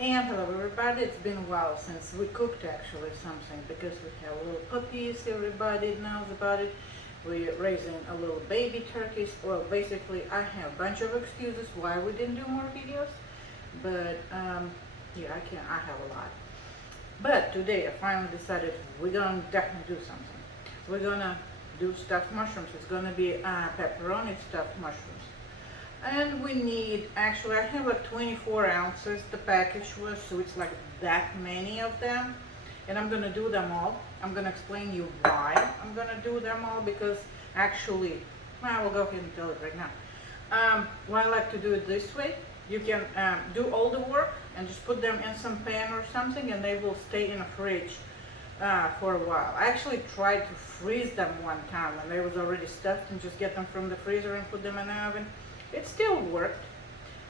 And hello everybody, it's been a while since we cooked actually something because we have little puppies, everybody knows about it. We're raising a little baby turkeys. Well, basically I have a bunch of excuses why we didn't do more videos, but yeah, I have a lot. But today I finally decided we're gonna definitely do something. We're gonna do stuffed mushrooms. It's gonna be pepperoni stuffed mushrooms. And we need, actually I have like 24 ounces the package was, so it's like that many of them. And I'm gonna do them all. I'm gonna explain you why I'm gonna do them all, because actually, well, I will go ahead and tell it right now. Why I like to do it this way, you can do all the work and just put them in some pan or something and they will stay in a fridge for a while. I actually tried to freeze them one time when they was already stuffed and just get them from the freezer and put them in the oven. It still worked.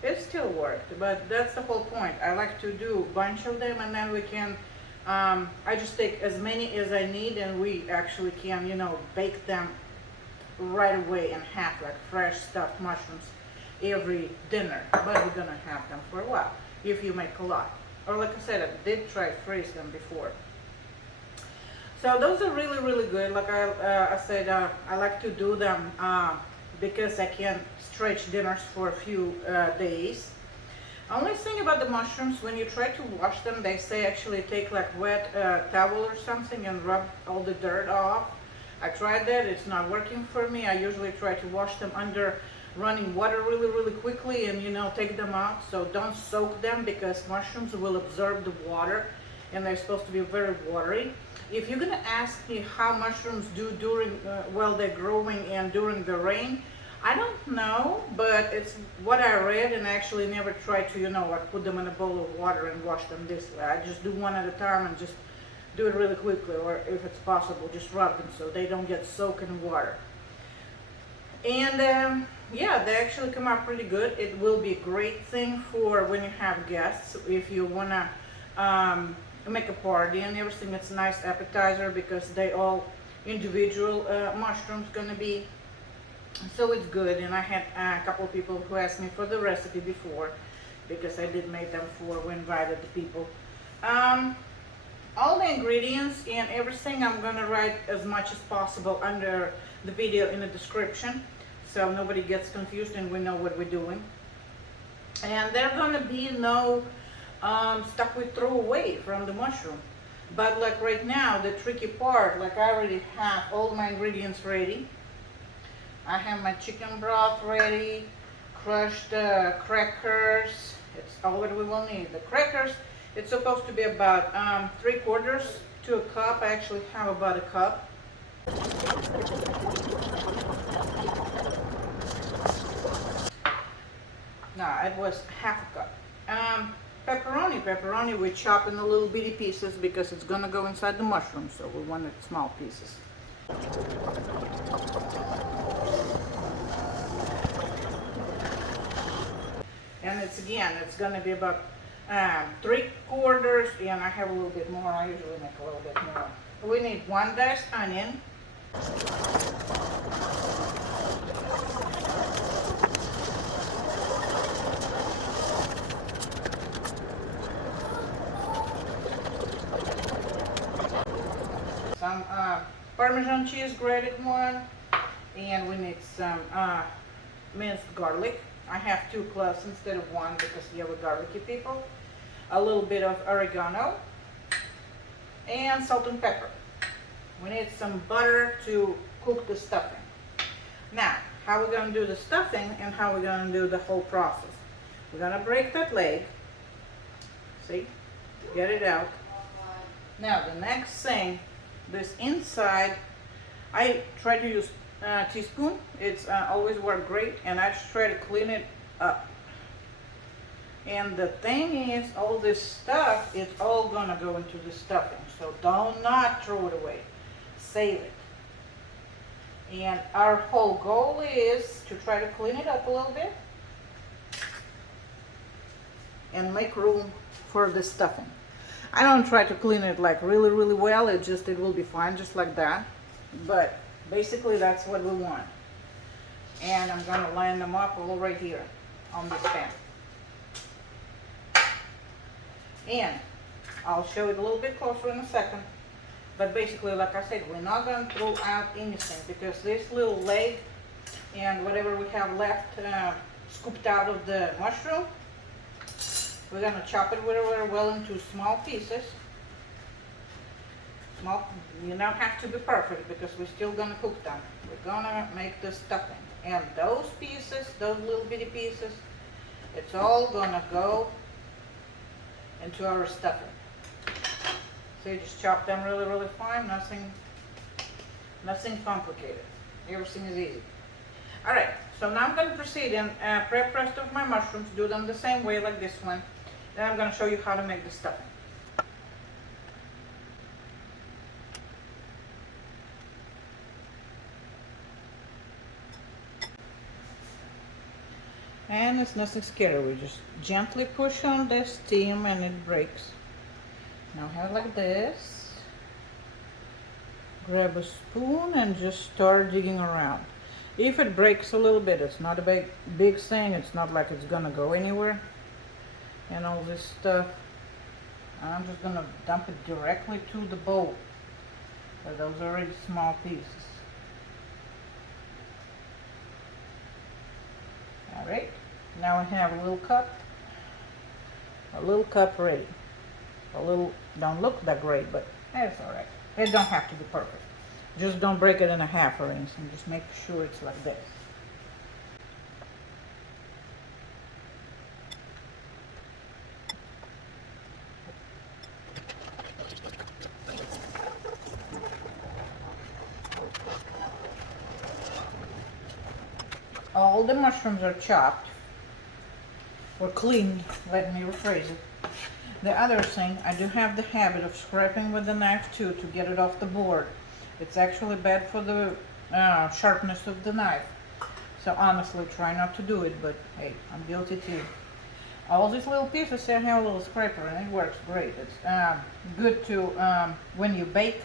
It still worked, but that's the whole point. I like to do a bunch of them and then we can, I just take as many as I need and we actually can, you know, bake them right away and have like fresh stuffed mushrooms every dinner. But we're gonna have them for a while if you make a lot. Or like I said, I did try to freeze them before. So those are really, really good. Like I said, I like to do them because I can stretch dinners for a few days. Only thing about the mushrooms, when you try to wash them, they say actually take like wet towel or something and rub all the dirt off. I tried that, it's not working for me. I usually try to wash them under running water really, really quickly and, you know, take them out. So don't soak them because mushrooms will absorb the water and they're supposed to be very watery. If you're gonna ask me how mushrooms do during while they're growing and during the rain, I don't know, but it's what I read, and I actually never tried to, you know, like put them in a bowl of water and wash them this way. I just do one at a time and just do it really quickly, or if it's possible, just rub them so they don't get soaked in water. And yeah, they actually come out pretty good. It will be a great thing for when you have guests, if you wanna make a party and everything. It's a nice appetizer because they all individual mushrooms gonna be. So it's good, and I had a couple of people who asked me for the recipe before because I did make them for we invited the people. All the ingredients and everything I'm gonna write as much as possible under the video in the description so nobody gets confused and we know what we're doing. And there gonna be no stuff we throw away from the mushroom. But like right now, the tricky part, like I already have all my ingredients ready. I have my chicken broth ready, crushed crackers. It's all that we will need. The crackers, it's supposed to be about 3/4 to a cup. I actually have about a cup. No, it was half a cup. Pepperoni we chop in the little bitty pieces because it's gonna go inside the mushroom, so we wanted small pieces. And it's gonna be about 3/4, and I have a little bit more. I usually make a little bit more. We need 1 diced onion, some Parmesan cheese, grated one, and we need some minced garlic. I have 2 cloves instead of 1 because yeah, we're garlicky people. A little bit of oregano and salt and pepper. We need some butter to cook the stuffing. Now, how we're going to do the stuffing and how we're going to do the whole process. We're going to break that leg. See? Get it out. Now, the next thing, this inside, I try to use teaspoon. It's always worked great, and I just try to clean it up. And the thing is, all this stuff, it's all gonna go into the stuffing, so don't not throw it away, save it. And our whole goal is to try to clean it up a little bit and make room for the stuffing. I don't try to clean it like really, really well. It will be fine just like that, but basically that's what we want. And I'm going to line them up all right here on this pan. And I'll show it a little bit closer in a second. But basically, like I said, we're not going to throw out anything because this little leg and whatever we have left scooped out of the mushroom, we're going to chop it very well into small pieces. You don't have to be perfect because we're still going to cook them. We're going to make the stuffing. And those pieces, those little bitty pieces, it's all going to go into our stuffing. So you just chop them really fine, nothing complicated. Everything is easy. Alright, so now I'm going to proceed and prep rest of my mushrooms, do them the same way like this one. Then I'm going to show you how to make the stuffing. And it's nothing scary, we just gently push on the steam and it breaks. Now have it like this. Grab a spoon and just start digging around. If it breaks a little bit, it's not a big thing, it's not like it's gonna go anywhere. And all this stuff, I'm just gonna dump it directly to the bowl. So those are already small pieces. Alright, now I have a little cup ready. A little, don't look that great, but it's alright. It don't have to be perfect. Just don't break it in a half or anything. Just make sure it's like this. All the mushrooms are chopped or cleaned, let me rephrase it. The other thing, I do have the habit of scraping with the knife too to get it off the board. It's actually bad for the sharpness of the knife. So honestly, try not to do it, but hey, I'm guilty too. All these little pieces, I have a little scraper and it works great. It's good to, when you bake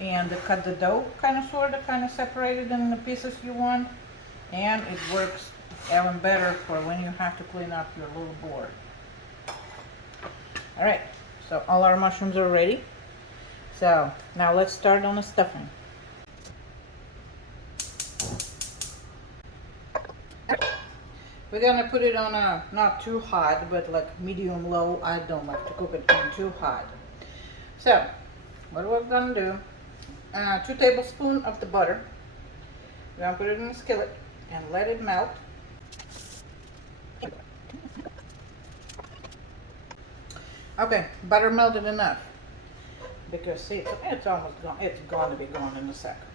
and cut the dough kind of separated in the pieces you want. And it works even better for when you have to clean up your little board. Alright, so all our mushrooms are ready. So now let's start on the stuffing. We're gonna put it on a, not too hot, but like medium low. I don't like to cook it on too hot. So what we're gonna do, 2 tablespoons of the butter. We're gonna put it in the skillet and let it melt. Okay, butter melted enough because see, it's almost gone. It's going to be gone in a second.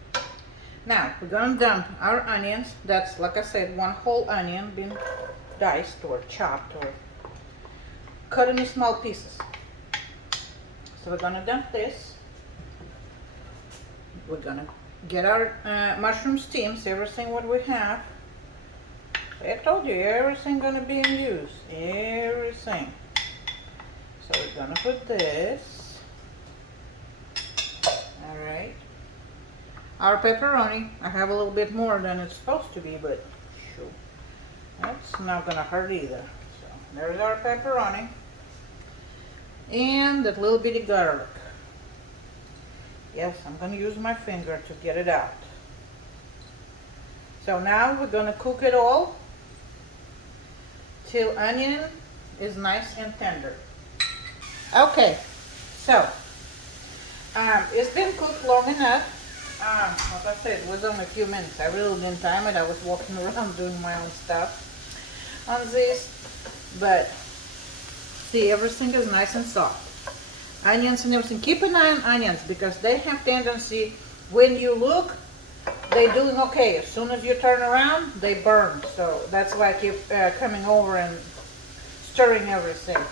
Now we're going to dump our onions. That's, like I said, 1 whole onion being diced or chopped or cut into small pieces. So we're going to dump this. We're going to get our mushroom steams, everything what we have. I told you, everything going to be in use. Everything. So we're gonna put this. Alright. Our pepperoni. I have a little bit more than it's supposed to be, but shoot, that's not gonna hurt either. So there's our pepperoni. And that little bitty garlic. Yes, I'm gonna use my finger to get it out. So now we're gonna cook it all till onion is nice and tender. Okay, so it's been cooked long enough. Like I said, it was only a few minutes. I really didn't time it. I was walking around doing my own stuff on this. But see, everything is nice and soft. Onions and everything. Keep an eye on onions because they have tendency, when you look, they're doing okay. As soon as you turn around, they burn. So that's why I keep coming over and stirring everything.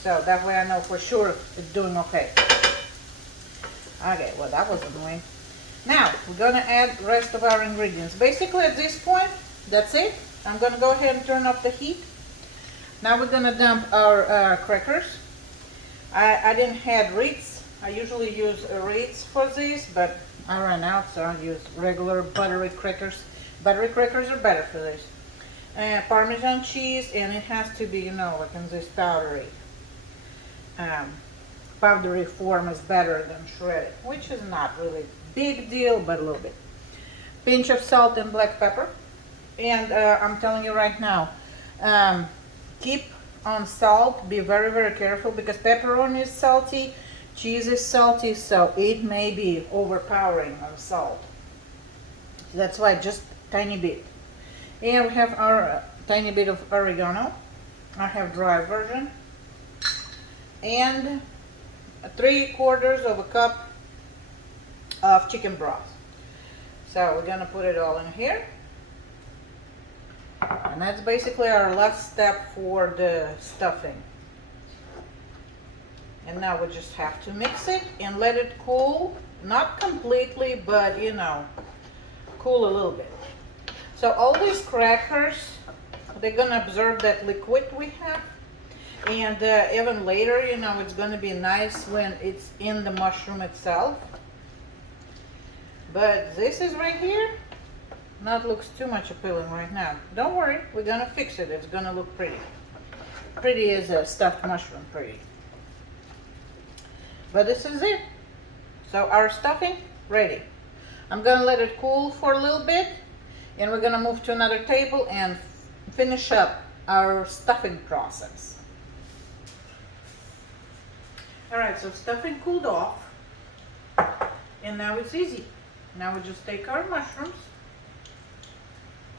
So that way I know for sure it's doing okay. Okay, well that was annoying. Now we're gonna add the rest of our ingredients. Basically at this point, that's it. I'm gonna go ahead and turn off the heat. Now we're gonna dump our crackers. I didn't have Ritz. I usually use Ritz for this, but I ran out, so I use regular buttery crackers. Buttery crackers are better for this. Parmesan cheese, and it has to be, you know, like in this powdery. powdery form is better than shredded, which is not really big deal, but a little bit. Pinch of salt and black pepper. And I'm telling you right now, keep on salt. Be very, very careful because pepperoni is salty, cheese is salty, so it may be overpowering on salt. So that's why just tiny bit. And we have our tiny bit of oregano. I have dry version. And 3/4 of a cup of chicken broth. So we're gonna put it all in here. And that's basically our last step for the stuffing. And now we just have to mix it and let it cool. Not completely, but you know, cool a little bit. So all these crackers, they're gonna absorb that liquid we have. And even later, you know, it's gonna be nice when it's in the mushroom itself. But this is right here. Not looks too much appealing right now. Don't worry, we're gonna fix it. It's gonna look pretty. Pretty as a stuffed mushroom, pretty. But this is it. So our stuffing, ready. I'm gonna let it cool for a little bit, and we're gonna move to another table and finish up our stuffing process. All right, so stuffing cooled off, and now it's easy. Now we just take our mushrooms,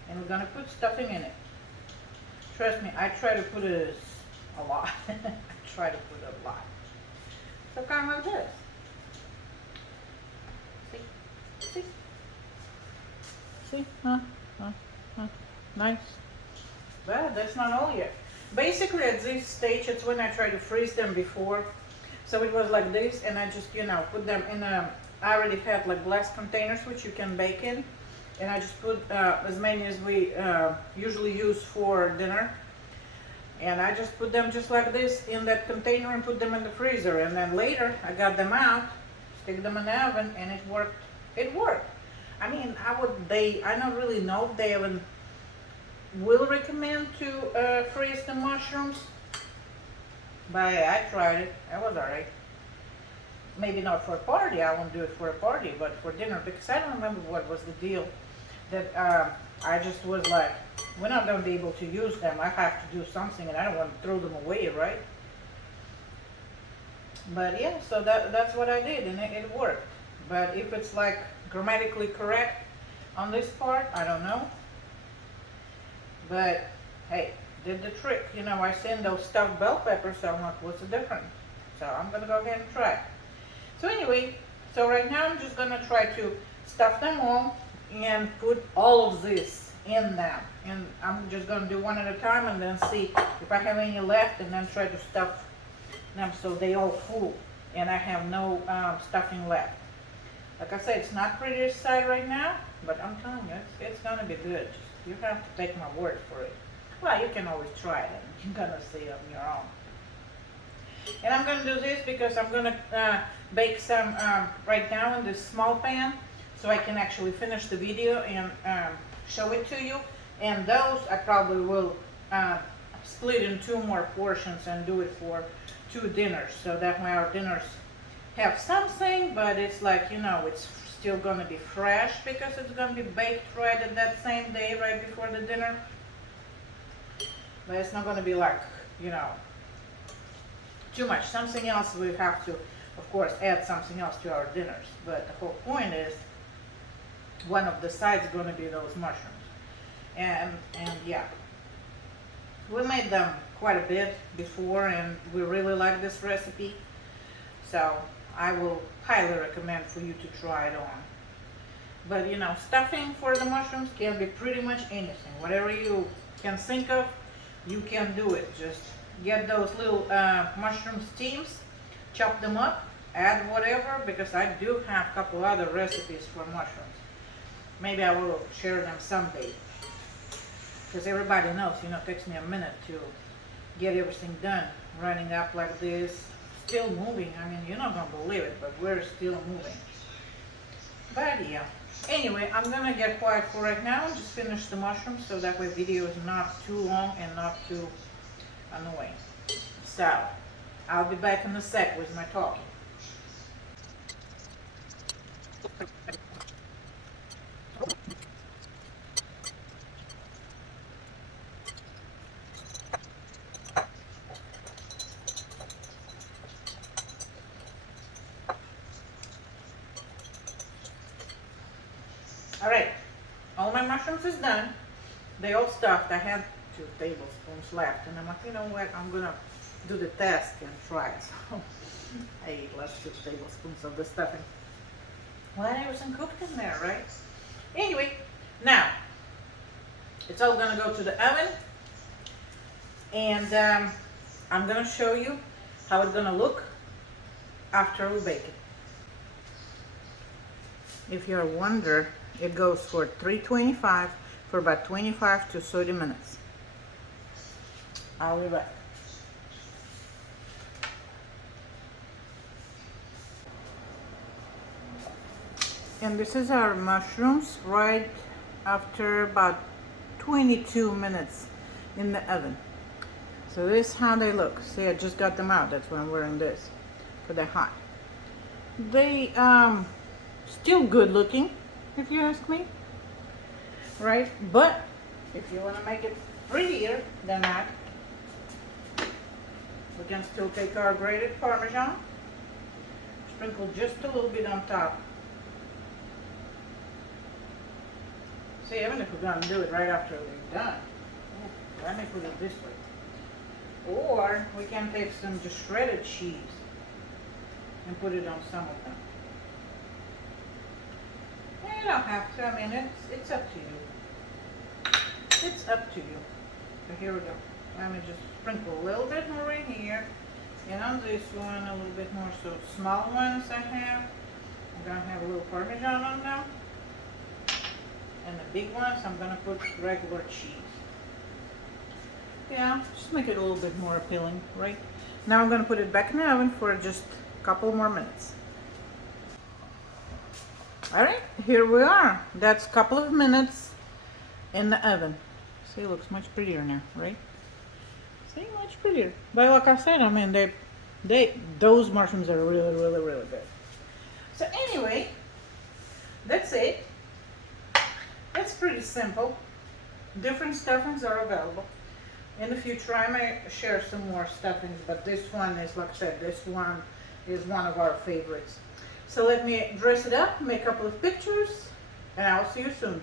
and we're gonna put stuffing in it. Trust me, I try to put it a lot. I try to put a lot. So kind of like this. See? See? Nice. But that's not all yet. Basically at this stage, it's when I try to freeze them before. So it was like this, and I just, you know, put them in a, I already had like glass containers which you can bake in. And I just put as many as we usually use for dinner. And I just put them just like this in that container and put them in the freezer. And then later I got them out, stick them in the oven, and it worked. It worked. I mean, how would they, I don't really know if they even will recommend to freeze the mushrooms. But I tried it. It was alright. Maybe not for a party. I won't do it for a party, but for dinner, because I don't remember what was the deal. That I just was like, we're not going to be able to use them. I have to do something, and I don't want to throw them away, right? But yeah, so that's what I did, and it worked. But if it's like grammatically correct on this part, I don't know. But hey, did the trick. You know, I seen those stuffed bell peppers, so I'm like, what's the difference? So I'm going to go ahead and try. So anyway, so right now I'm just going to try to stuff them all and put all of this in them. And I'm just going to do one at a time and then see if I have any left, and then try to stuff them so they all full and I have no stuffing left. Like I said, it's not prettiest side right now, but I'm telling you, it's going to be good. Just, you have to take my word for it. Well, you can always try it, and you're going to see on your own. And I'm going to do this because I'm going to bake some right now in this small pan, so I can actually finish the video and show it to you. And those I probably will split in 2 more portions and do it for 2 dinners, so that way our dinners have something, but it's like, you know, it's still going to be fresh because it's going to be baked right at that same day, right before the dinner. But it's not going to be like, you know, too much. Something else, we have to, of course, add something else to our dinners. But the whole point is, one of the sides is going to be those mushrooms. And yeah, we made them quite a bit before, and we really like this recipe. So I will highly recommend for you to try it on. But you know, stuffing for the mushrooms can be pretty much anything. Whatever you can think of, you can do it. Just get those little mushroom steams, chop them up, add whatever, because I do have a couple other recipes for mushrooms. Maybe I will share them someday, because everybody knows, you know, it takes me a minute to get everything done. Running up like this, still moving. I mean, you're not going to believe it, but we're still moving. But yeah. Anyway, I'm going to get quiet for right now and just finish the mushrooms, so that way video is not too long and not too annoying. So, I'll be back in a sec with my talking. All right, all my mushrooms is done. They all stuffed. I had 2 tablespoons left, and I'm like, you know what? I'm gonna do the test and try it. So I ate last 2 tablespoons of the stuffing. Well, it wasn't cooked in there, right? Anyway, now it's all gonna go to the oven, and I'm gonna show you how it's gonna look after we bake it. If you're wondering, it goes for 325 for about 25 to 30 minutes. I'll be back. And this is our mushrooms right after about 22 minutes in the oven. So this is how they look. See, I just got them out. That's why I'm wearing this, because they're hot. They still good looking, if you ask me, right? But if you want to make it prettier than that, we can still take our grated Parmesan, sprinkle just a little bit on top. See, even if we're going to do it right after we're done, let me put it this way. Or we can take some just shredded cheese and put it on some of them. You don't have to. I mean, it's up to you. It's up to you. So here we go. Let me just sprinkle a little bit more right here. And on this one, a little bit more. So small ones I have, I'm going to have a little Parmesan on them. And the big ones, I'm going to put regular cheese. Yeah, just make it a little bit more appealing, right? Now I'm going to put it back in the oven for just a couple more minutes. Alright, here we are. That's a couple of minutes in the oven. See, it looks much prettier now, right? See, much prettier. But like I said, I mean, those mushrooms are really, really, really good. So anyway, that's it. It's pretty simple. Different stuffings are available. In the future, I may share some more stuffings, but this one is, like I said, this one is one of our favorites. So let me dress it up, make a couple of pictures, and I'll see you soon.